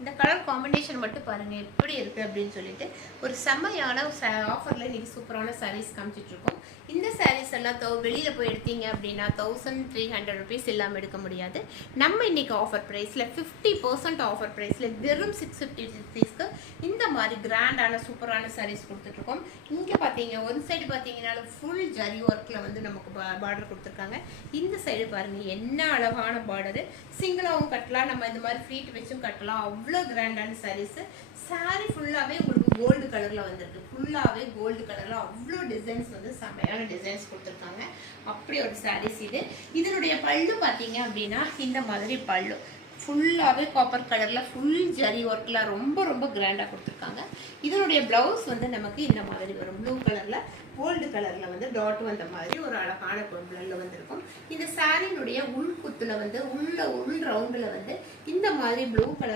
இந்த colour combination மட்டும் பாருங்க எப்படி இருக்கு அப்படின்னு சொல்லிட்டு ஒரு செம்மையான ஆஃபர்ல இன்னைக்கு சூப்பரான சாரீஸ் காமிச்சிட்டு இருக்கோம். இந்த சாரீஸ் எல்லாம் வெளியில போய் எடுத்தீங்க அப்படின்னா 1300 ருபீஸ் இல்லாமல் எடுக்க முடியாது. நம்ம இன்னைக்கு ஆஃபர் பிரைஸ்ல 50% ஆஃபர் பிரைஸ்ல வெறும் 650 ருபீஸ்க்கு இந்த மாதிரி கிராண்டான சூப்பரான சாரீஸ் கொடுத்துட்டு இருக்கோம். இங்க பாத்தீங்க ஒரு சைடு பாத்தீங்கன்னா ஃபுல் ஜரி ஒர்க்ல வந்து நமக்கு பார்டர் கொடுத்துருக்காங்க. இந்த சைடு பாருங்க என்ன அழகான பார்டர், சிங்கிளாவும் கட்டலாம், நம்ம இந்த மாதிரி ஃப்ளீட் வச்சும் கட்டலாம். அவ்வளோ கிராண்டான சாரீஸ். சாரீ ஃபுல்லாவே உங்களுக்கு கோல்டு கலர்ல வந்திருக்கு. ஃபுல்லாவே கோல்டு கலர்ல அவ்வளோ டிசைன்ஸ் வந்து செமையான டிசைன்ஸ் கொடுத்துருக்காங்க. அப்படி ஒரு சாரீஸ் இது. இதனுடைய பல்லு பார்த்தீங்க அப்படின்னா இந்த மாதிரி பல்லு ஃபுல்லாகவே காப்பர் கலரில் ஃபுல் ஜரி ஒர்க்கில் ரொம்ப ரொம்ப கிராண்டாக கொடுத்துருக்காங்க. இதனுடைய ப்ளவுஸ் வந்து நமக்கு இந்த மாதிரி வரும். ப்ளூ கலரில் கோல்டு கலரில் வந்து டாட் வந்த மாதிரி ஒரு அழகான பொருளில் வந்துருக்கும். இந்த சாரியினுடைய உள்குத்தில் வந்து உள் ரவுண்டில் வந்து இந்த மாதிரி ப்ளூ கலர்